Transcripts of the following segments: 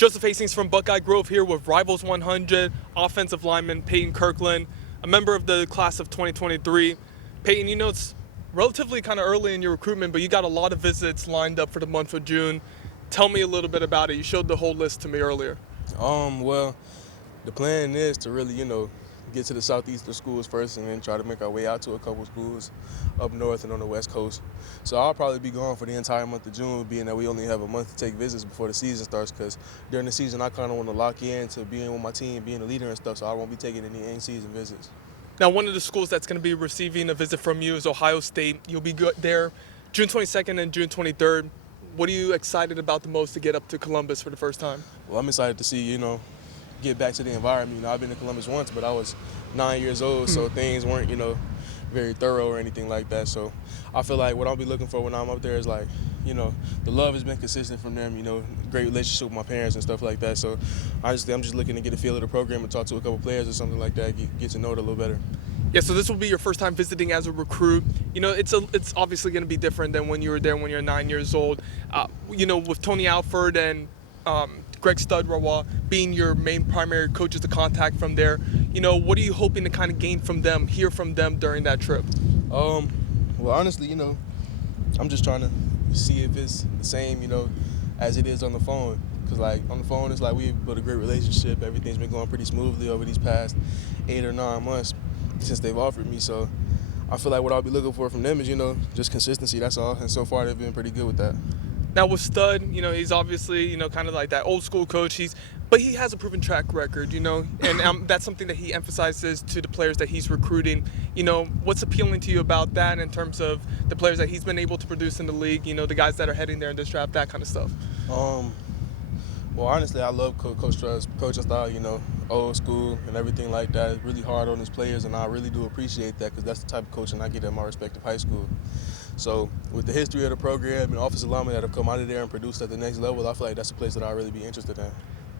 Joseph Hastings from Buckeye Grove here with Rivals 100 offensive lineman Payton Kirkland, a member of the class of 2023. Payton, it's relatively kind of early in your recruitment, but you got a lot of visits lined up for the month of June. Tell me a little bit about it. You showed the whole list to me earlier. Well, the plan is to really, get to the southeastern schools first and then try to make our way out to a couple schools up north and on the west coast. So I'll probably be gone for the entire month of June, being that we only have a month to take visits before the season starts, because during the season I kind of want to lock in to being with my team, being a leader and stuff, so I won't be taking any in-season visits. Now, one of the schools that's going to be receiving a visit from you is Ohio State. You'll be there June 22nd and June 23rd. What are you excited about the most to get up to Columbus for the first time? Well, I'm excited to see, get back to the environment. I've been to Columbus once, but I was 9 years old, so things weren't, very thorough or anything like that. So I feel like what I'll be looking for when I'm up there is the love has been consistent from them, great relationship with my parents and stuff like that. So I'm just looking to get a feel of the program and talk to a couple players or something like that, get to know it a little better. Yeah, so this will be your first time visiting as a recruit. It's obviously going to be different than when you were there when you're 9 years old. With Tony Alford and Greg Studrowa being your main primary coaches to contact from there, what are you hoping to kind of gain from them, hear from them during that trip? Well, honestly, I'm just trying to see if it's the same, as it is on the phone. Because, on the phone, it's we built a great relationship. Everything's been going pretty smoothly over these past 8 or 9 months since they've offered me. So I feel like what I'll be looking for from them is, just consistency. That's all. And so far, they've been pretty good with that. Now with Stud, he's obviously, kind of like that old school coach. But he has a proven track record, and that's something that he emphasizes to the players that he's recruiting. What's appealing to you about that in terms of the players that he's been able to produce in the league, the guys that are heading there in this draft, that kind of stuff? Well, honestly, I love Coach Strud's coaching style, old school and everything like that. It's really hard on his players, and I really do appreciate that, because that's the type of coaching I get at my respective high school. So with the history of the program and offensive linemen that have come out of there and produced at the next level, I feel like that's a place that I'll really be interested in.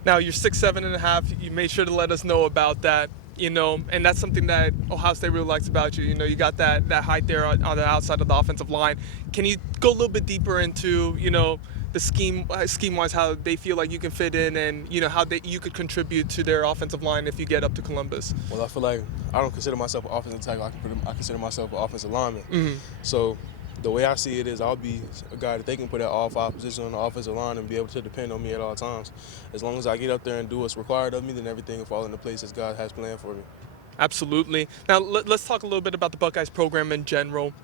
Now, you're 6'7.5". You made sure to let us know about that, and that's something that Ohio State really likes about you. You got that height there on the outside of the offensive line. Can you go a little bit deeper into, the scheme-wise, how they feel like you can fit in, and how you could contribute to their offensive line if you get up to Columbus? Well, I feel like I don't consider myself an offensive tackle. I consider myself an offensive lineman. Mm-hmm. So the way I see it is I'll be a guy that they can put at all 5 positions on the offensive line and be able to depend on me at all times. As long as I get up there and do what's required of me, then everything will fall into place as God has planned for me. Absolutely. Now, let's talk a little bit about the Buckeyes program in general.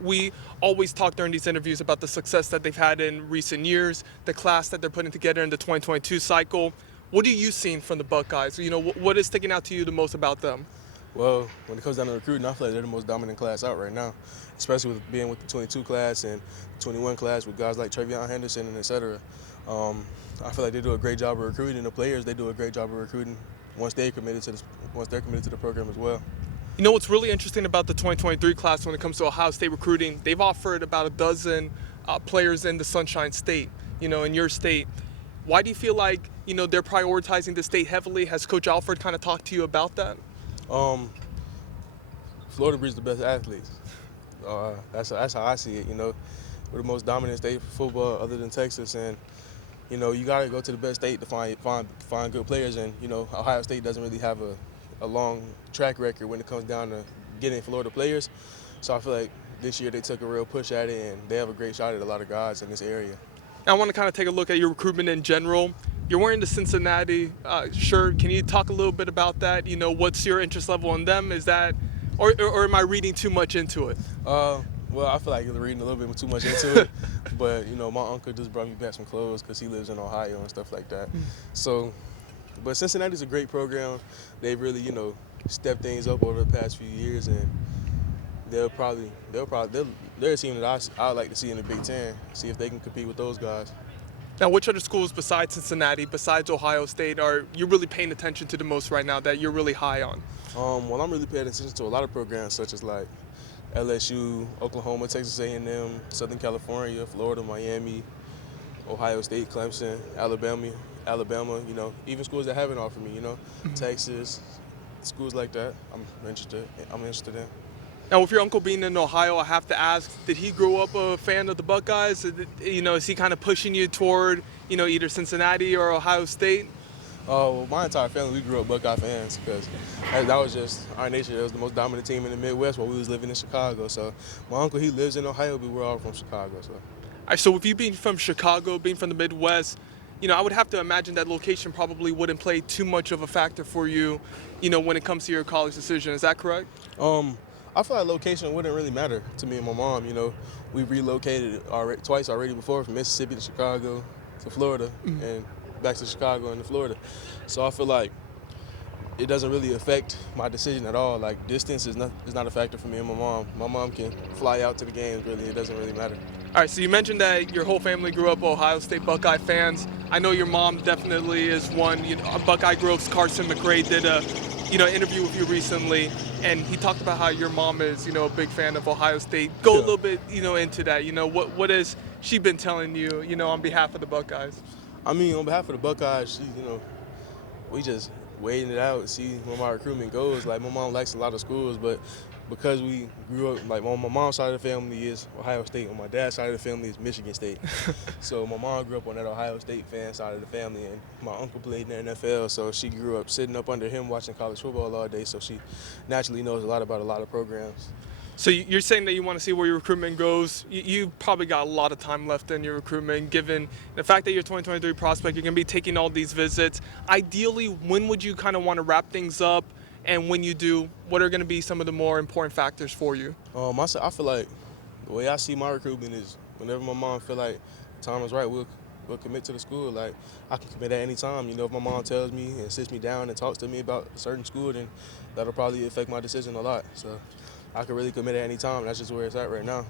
We always talk during these interviews about the success that they've had in recent years, the class that they're putting together in the 2022 cycle. What are you seeing from the Buckeyes? What is sticking out to you the most about them? Well, when it comes down to recruiting, I feel like they're the most dominant class out right now, especially with being with the 22 class and the 21 class with guys like Travion Henderson and et cetera. I feel like they do a great job of recruiting. The players, they do a great job of recruiting once they're committed to the program as well. What's really interesting about the 2023 class when it comes to Ohio State recruiting, they've offered about a dozen players in the Sunshine State, in your state. Why do you feel like, they're prioritizing the state heavily? Has Coach Alford kind of talked to you about that? Florida breeds the best athletes. That's how I see it. We're the most dominant state for football other than Texas, and you got to go to the best state to find good players. And Ohio State doesn't really have a long track record when it comes down to getting Florida players. So I feel like this year they took a real push at it, and they have a great shot at a lot of guys in this area. I want to kind of take a look at your recruitment in general. You're wearing the Cincinnati shirt. Can you talk a little bit about that? What's your interest level in them? Is that, or am I reading too much into it? Well, I feel like you're reading a little bit too much into it. But, my uncle just brought me back some clothes because he lives in Ohio and stuff like that. So, but Cincinnati's a great program. They've really, stepped things up over the past few years, and they're a team that I'd like to see in the Big Ten, see if they can compete with those guys. Now, which other schools besides Cincinnati, besides Ohio State, are you really paying attention to the most right now that you're really high on? Well, I'm really paying attention to a lot of programs such as LSU, Oklahoma, Texas A&M, Southern California, Florida, Miami, Ohio State, Clemson, Alabama, even schools that haven't offered me, Texas, schools like that. I'm interested in. Now, with your uncle being in Ohio, I have to ask, did he grow up a fan of the Buckeyes? Is he kind of pushing you toward, either Cincinnati or Ohio State? Well, my entire family, we grew up Buckeye fans because that was just our nature. It was the most dominant team in the Midwest while we was living in Chicago. So my uncle, he lives in Ohio, but we're all from Chicago. So. All right, so with you being from Chicago, being from the Midwest, I would have to imagine that location probably wouldn't play too much of a factor for you, when it comes to your college decision. Is that correct? I feel like location wouldn't really matter to me and my mom. We relocated twice already before, from Mississippi to Chicago to Florida, and back to Chicago and to Florida. So I feel like it doesn't really affect my decision at all. Like, distance is not a factor for me and my mom. My mom can fly out to the games, really. It doesn't really matter. All right, so you mentioned that your whole family grew up Ohio State Buckeye fans. I know your mom definitely is one. Buckeye Grove's Carson McRae did a interview with you recently, and he talked about how your mom is a big fan of Ohio State. Go a little bit into that. What has she been telling you on behalf of the Buckeyes? I mean, on behalf of the Buckeyes, we just waiting it out, see where my recruitment goes. Like, my mom likes a lot of schools, but because we grew up, like, on my mom's side of the family is Ohio State, on my dad's side of the family is Michigan State. So my mom grew up on that Ohio State fan side of the family, and my uncle played in the NFL, so she grew up sitting up under him watching college football all day, so she naturally knows a lot about a lot of programs. So you're saying that you want to see where your recruitment goes. You probably got a lot of time left in your recruitment, given the fact that you're a 2023 prospect. You're going to be taking all these visits. Ideally, when would you kind of want to wrap things up? And when you do, what are going to be some of the more important factors for you? I feel like the way I see my recruitment is whenever my mom feel like the time is right, we'll commit to the school. Like, I can commit at any time. If my mom tells me and sits me down and talks to me about a certain school, then that'll probably affect my decision a lot. So I can really commit at any time. That's just where it's at right now.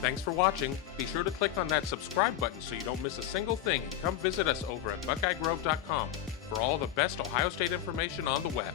Thanks for watching. Be sure to click on that subscribe button so you don't miss a single thing, and come visit us over at BuckeyeGrove.com for all the best Ohio State information on the web.